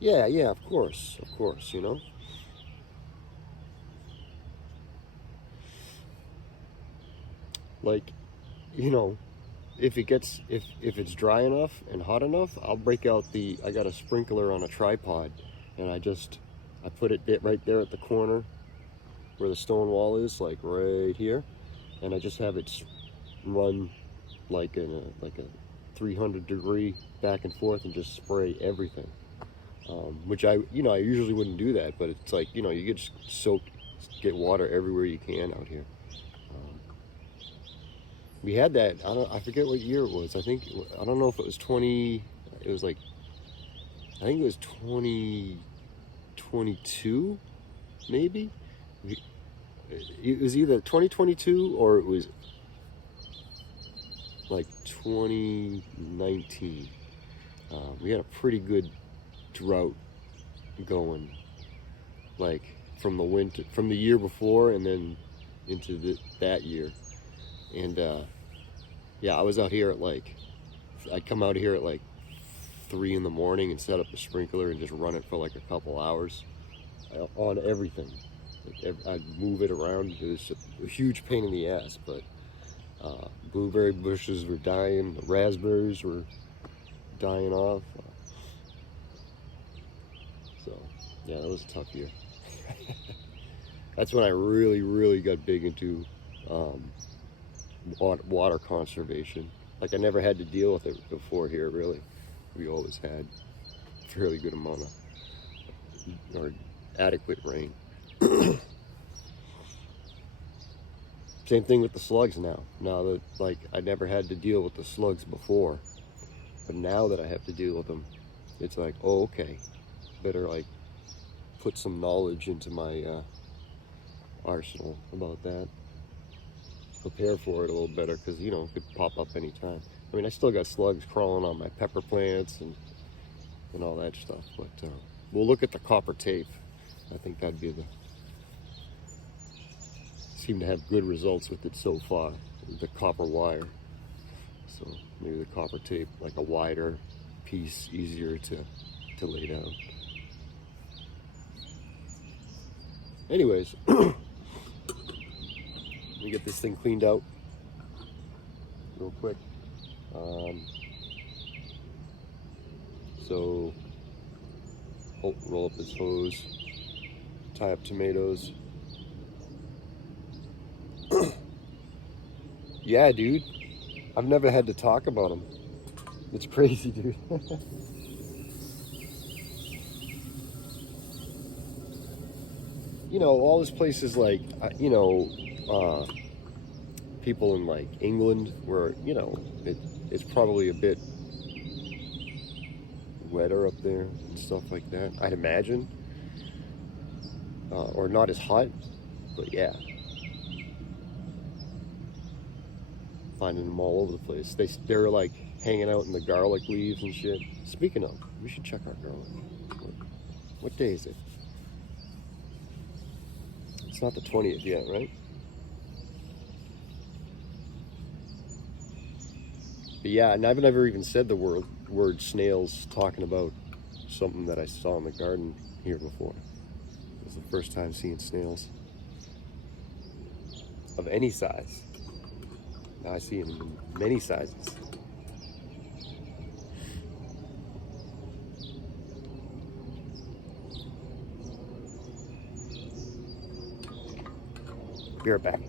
Yeah, yeah, of course, you know. Like, you know, if it gets if it's dry enough and hot enough, I'll break out the I got a sprinkler on a tripod, and I put it right there at the corner where the stone wall is, like right here, and I just have it run like a 300-degree back and forth and just spray everything. Which I usually wouldn't do that, but it's like you get soak, get water everywhere you can out here. Um, we had that. I forget what year it was. I don't know if it was 20. It was like I think it was 2022, maybe. It was either 2022 or it was like 2019. We had a pretty good drought going, like from the year before, and then into that year. And yeah, I was out here at like I'd come out here at like 3 in the morning and set up the sprinkler and just run it for like a couple hours on everything. I'd move it around. It was a huge pain in the ass, but blueberry bushes were dying, the raspberries were dying off. So yeah, that was a tough year. That's when I really, really got big into um, water conservation. Like I never had to deal with it before here. Really, we always had a fairly good amount of or adequate rain. Same thing with the slugs now. Now that like I never had to deal with the slugs before, but now that I have to deal with them, it's like, oh, okay, better like put some knowledge into my arsenal about that. Prepare for it a little better because it could pop up anytime. I mean, I still got slugs crawling on my pepper plants and all that stuff, but we'll look at the copper tape. I think that'd be the seem to have good results with it so far. The copper wire, so maybe the copper tape, like a wider piece, easier to lay down. Anyways, let me get this thing cleaned out real quick. Um, so, roll up this hose, tie up tomatoes. Yeah, dude, I've never had to talk about them. It's crazy, dude. All these places like, uh, people in like England where, it's probably a bit wetter up there and stuff like that, I'd imagine. Or not as hot, but yeah, finding them all over the place. They're like hanging out in the garlic leaves and shit. Speaking of, we should check our garlic. What day is it? It's not the 20th yet, right? But yeah, and I've never even said the word snails talking about something that I saw in the garden here before. It was the first time seeing snails of any size. Now I see them in many sizes. Be right back.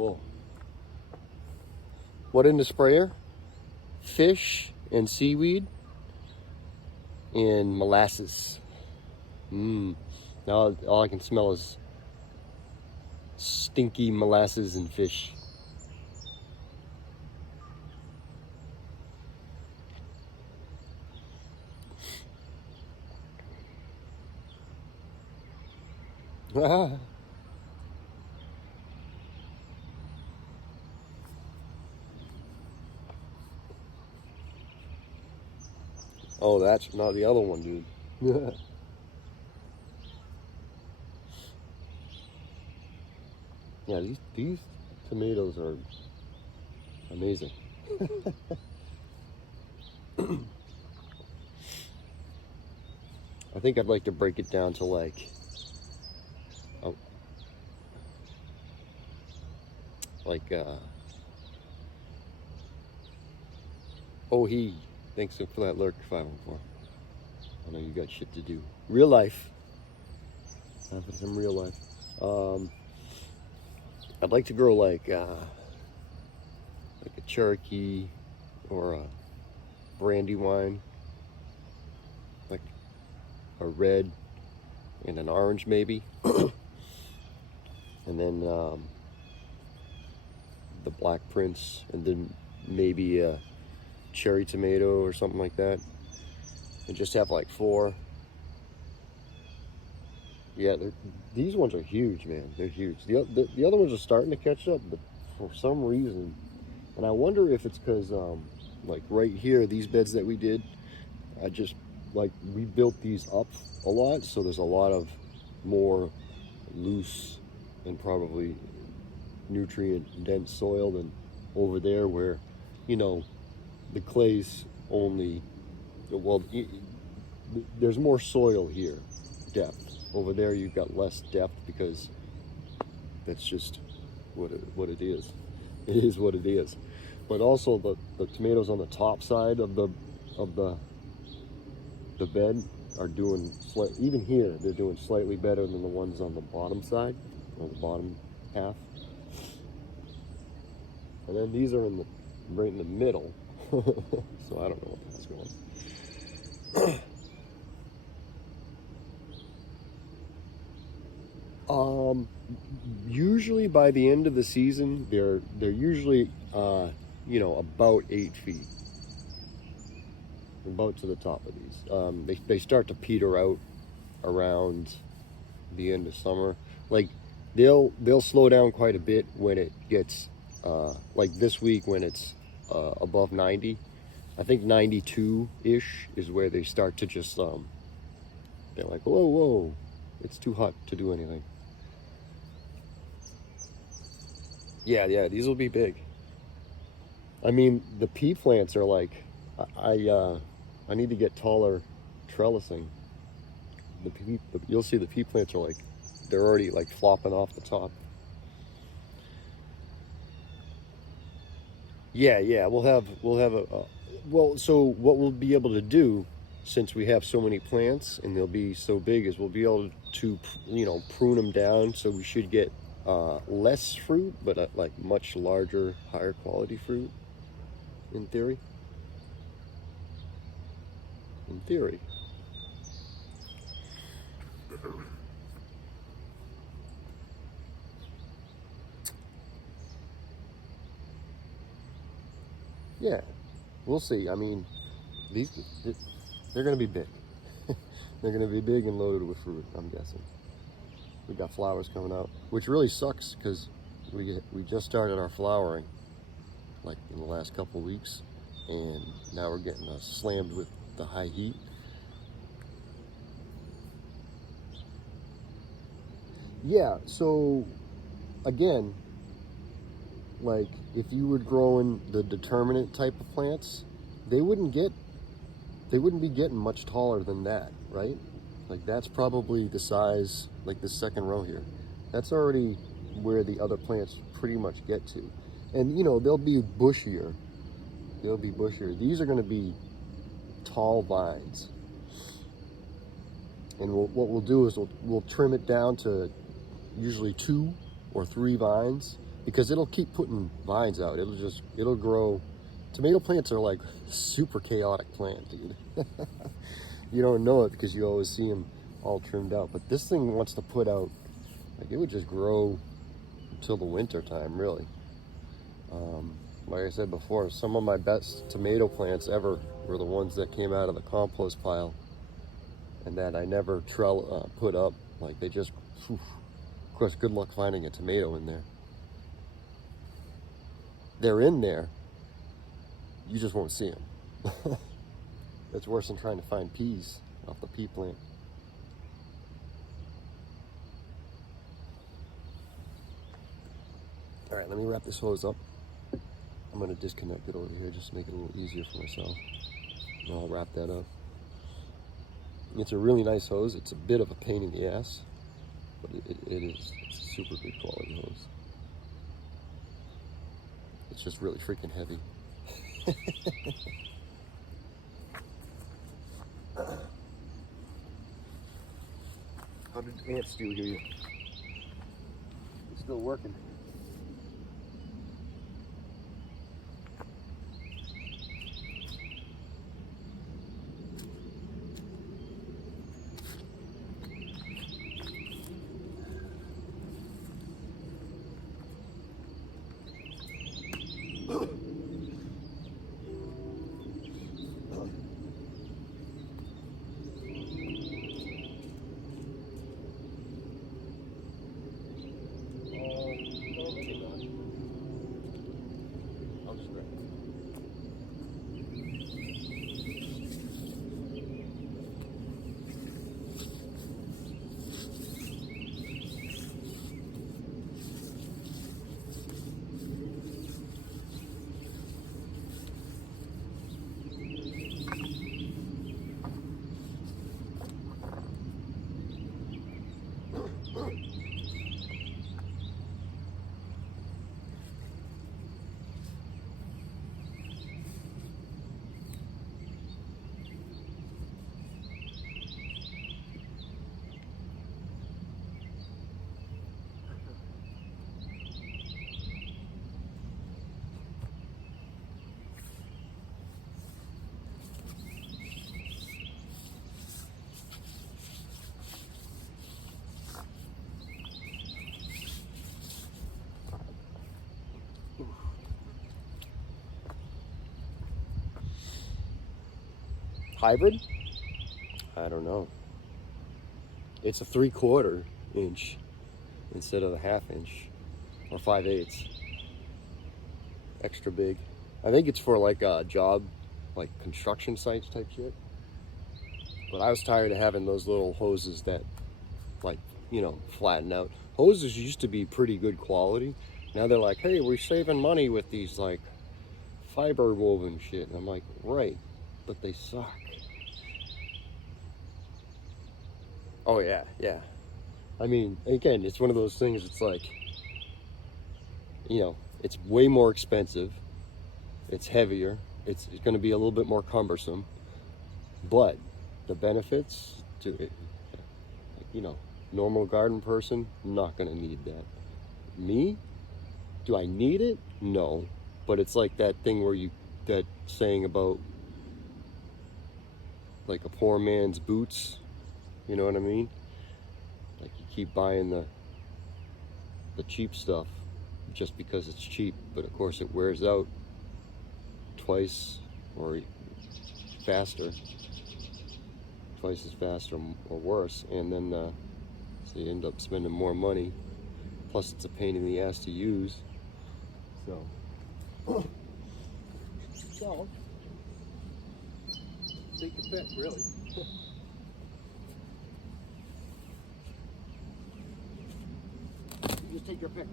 Oh. What in the sprayer? Fish and seaweed and molasses. Now all I can smell is stinky molasses and fish. Oh, that's not the other one, dude. Yeah, these tomatoes are amazing. I think I'd like to break it down to like, oh, like, oh, thanks for that lurk, 514. I know you got shit to do. Real life. Having some real life. I'd like to grow like a Cherokee or a Brandywine, like a red and an orange maybe, and then the Black Prince, and then maybe a cherry tomato or something like that, and just have like 4. Yeah, these ones are huge, man. They're huge. The other ones are starting to catch up, but for some reason, and I wonder if it's because, like right here, these beds that we did, we built these up a lot, so there's a lot of more loose and probably nutrient dense soil than over there where, the clay's only, well, there's more soil here, depth. Over there you've got less depth because that's just what it is. It is what it is. But also the tomatoes on the top side of the bed are doing even here they're doing slightly better than the ones on the bottom side or the bottom half. And then these are right in the middle. So I don't know what that's going. Usually by the end of the season, they're usually, about 8 feet, about to the top of these. They start to peter out around the end of summer. Like they'll slow down quite a bit when it gets, like this week when it's above 90. I think 92-ish is where they start to just, they're like, whoa, it's too hot to do anything. Yeah, these will be big. I mean, the pea plants are like, I need to get taller trellising. You'll see the pea plants are like, they're already like flopping off the top. Yeah, we'll have so what we'll be able to do, since we have so many plants and they'll be so big, is we'll be able to, prune them down, so we should get less fruit, but like much larger, higher quality fruit, in theory. Yeah, we'll see. I mean, they're going to be big. They're going to be big and loaded with fruit, I'm guessing. We got flowers coming out, which really sucks because we just started our flowering like in the last couple of weeks, and now we're getting slammed with the high heat. Yeah, so again, like if you were growing the determinate type of plants, they wouldn't be getting much taller than that, right? Like that's probably the size, like the second row here. That's already where the other plants pretty much get to. And they'll be bushier. These are going to be tall vines. And what we'll do is we'll trim it down to usually 2 or 3 vines, because it'll keep putting vines out. It'll grow. Tomato plants are like super chaotic plant, dude. You don't know it because you always see them all trimmed out. But this thing wants to put out, like, it would just grow until the winter time, really. Like I said before, some of my best tomato plants ever were the ones that came out of the compost pile and that I never put up. Like, they just, of course, good luck finding a tomato in there. They're in there, you just won't see them. That's worse than trying to find peas off the pea plant. All right, let me wrap this hose up. I'm gonna disconnect it over here just to make it a little easier for myself. And I'll wrap that up. It's a really nice hose. It's a bit of a pain in the ass, but it's a super good quality hose. It's just really freaking heavy. How did ants do here? It's still working. Hybrid? I don't know. It's a 3/4 inch instead of a 1/2 inch or 5/8. Extra big. I think it's for like a job, like construction sites type shit. But I was tired of having those little hoses that, like, you know, flatten out. Hoses used to be pretty good quality. Now they're like, hey, we're saving money with these like fiber woven shit. And I'm like, right, but they suck. Oh yeah, yeah. I mean, again, it's one of those things, it's like, you know, it's way more expensive, it's heavier, it's going to be a little bit more cumbersome, but the benefits to it, you know, normal garden person, not going to need that. Me? Do I need it? No. But it's like that thing where that saying about like a poor man's boots, you know what I mean? Like, you keep buying the cheap stuff just because it's cheap, but of course it wears out twice or faster, twice as fast or worse, and then so you end up spending more money, plus it's a pain in the ass to use. So take your pick, really. You just take your pick.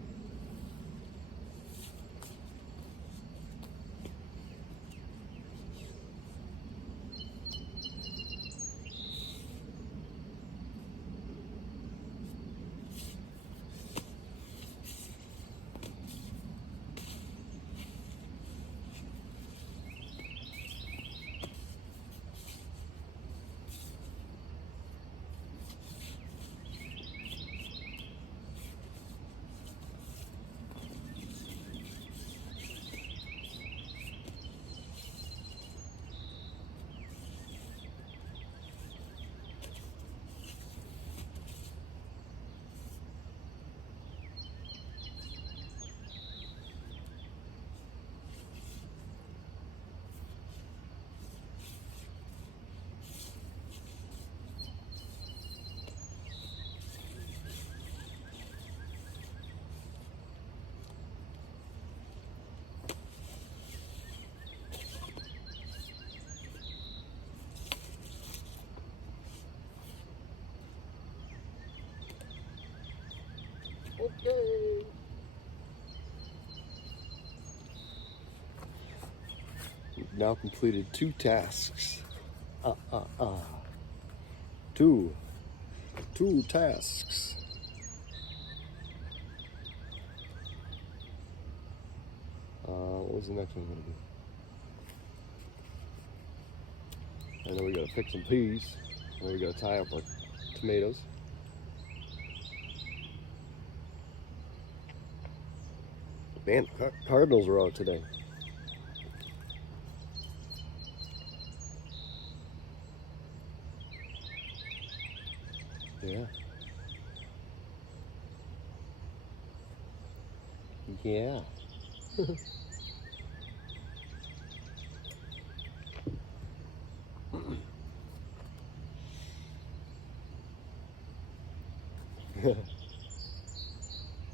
Okay. Now completed 2 tasks. Two tasks. What was the next one gonna be? I know we gotta pick some peas. And we gotta tie up our tomatoes. Man, cardinals are out today. Yeah. Yeah.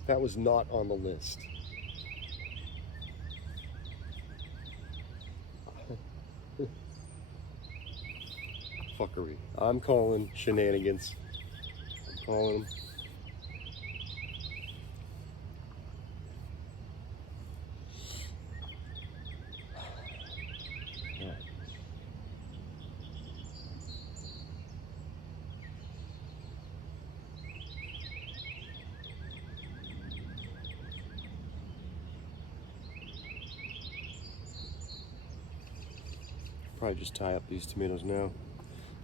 That was not on the list. Fuckery. I'm calling shenanigans. I'm calling them. Yeah. Probably just tie up these tomatoes now.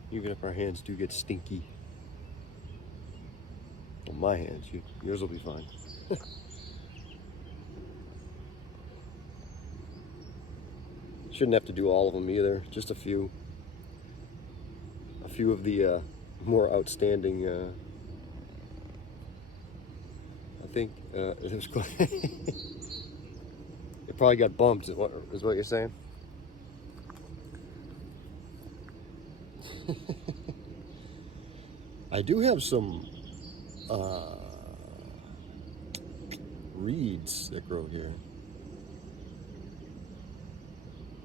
Even if our hands do get stinky. Well, my hands. Yours will be fine. Shouldn't have to do all of them either. Just a few. A few of the more outstanding. I think it was. It probably got bumped. Is what you're saying? I do have some reeds that grow here.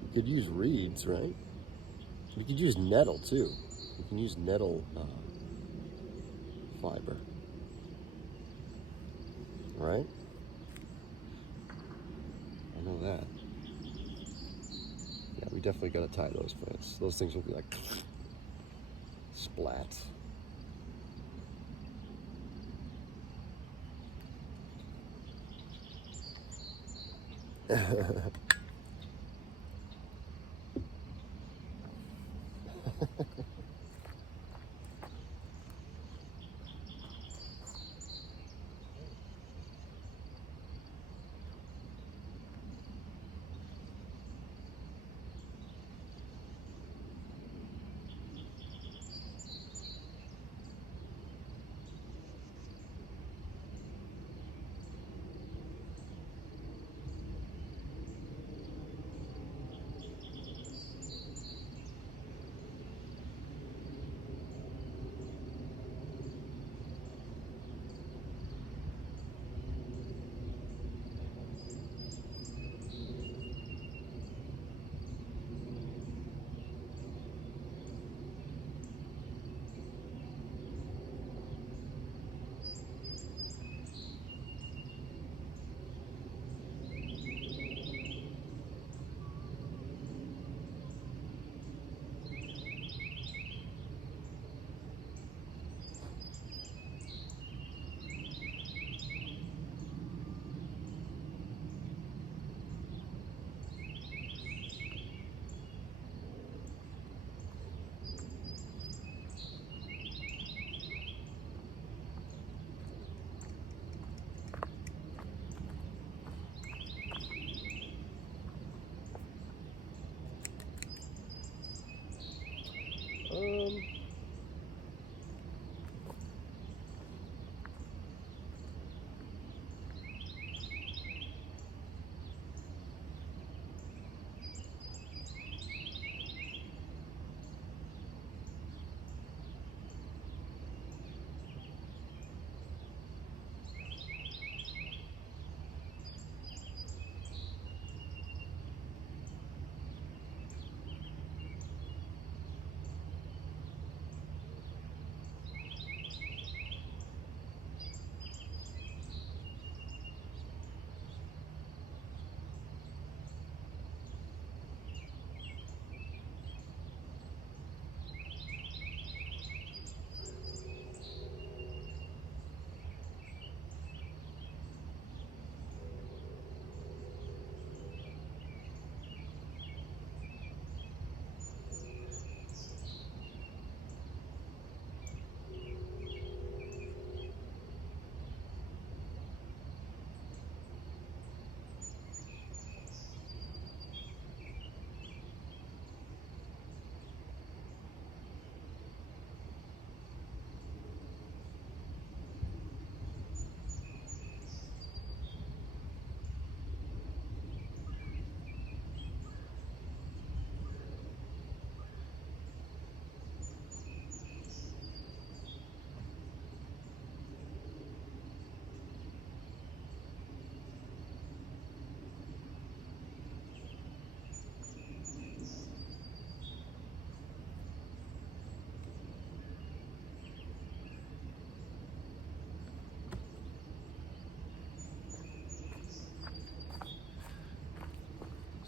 You could use reeds, right? You could use nettle too. You can use nettle fiber, right? I know that. Yeah, we definitely got to tie those plants. Those things will be like splat.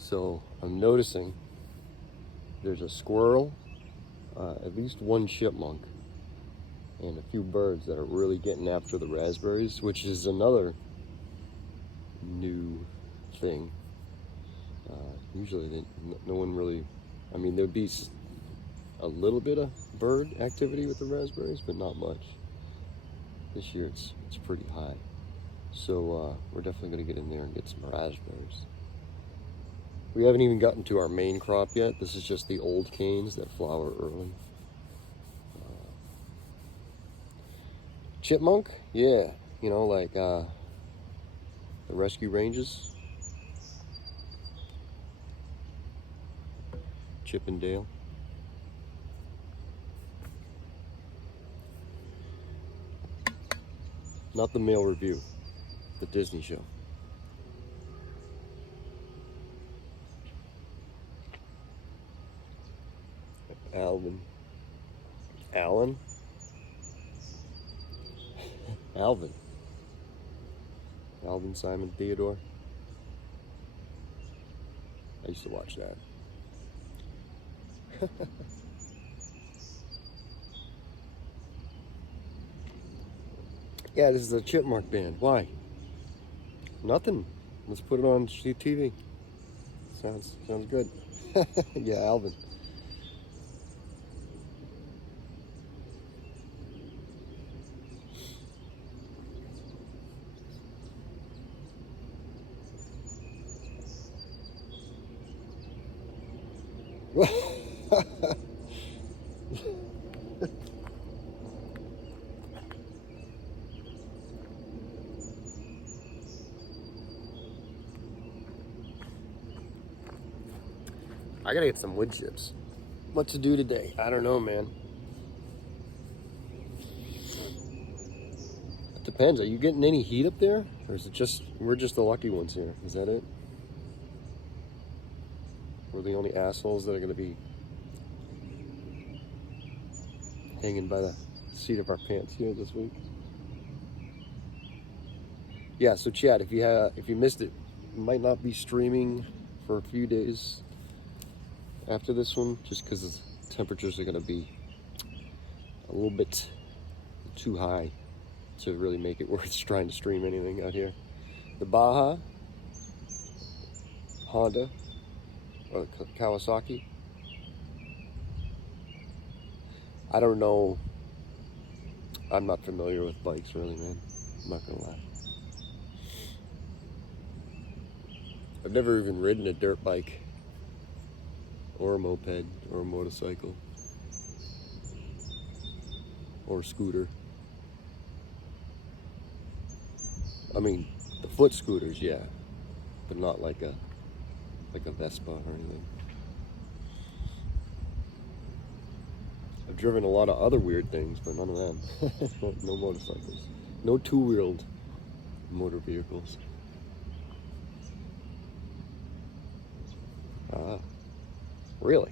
So I'm noticing there's a squirrel, at least one chipmunk, and a few birds that are really getting after the raspberries, which is another new thing. Usually no one really, I mean, there'd be a little bit of bird activity with the raspberries, but not much. This year it's pretty high. So we're definitely gonna get in there and get some raspberries. We haven't even gotten to our main crop yet. This is just the old canes that flower early. Chipmunk, yeah, you know, like the rescue ranges. Chip and Dale. Not the male review, the Disney show. Alvin. Alan? Alvin. Alvin Simon Theodore. I used to watch that. Yeah, this is a chipmunk band. Why? Nothing. Let's put it on TV. Sounds good. Yeah, Alvin. I gotta get some wood chips. What to do today? I don't know, man. It depends. Are you getting any heat up there? Or is it just, we're just the lucky ones here? Is that it? We're the only assholes that are gonna be hanging by the seat of our pants here this week. Yeah, so Chad, if you missed it, it might not be streaming for a few days after this one, just because the temperatures are going to be a little bit too high to really make it worth trying to stream anything out here. The Baja, Honda, or Kawasaki. I don't know. I'm not familiar with bikes really, man. I'm not gonna lie. I've never even ridden a dirt bike or a moped or a motorcycle or a scooter. I mean, the foot scooters, yeah, but not like a Vespa or anything. I've driven a lot of other weird things, but none of them. No motorcycles. No two-wheeled motor vehicles. Really?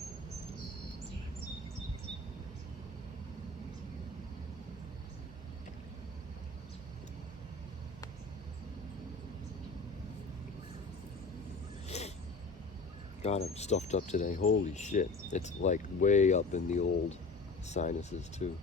God, I'm stuffed up today. Holy shit. It's like way up in the old sinuses too.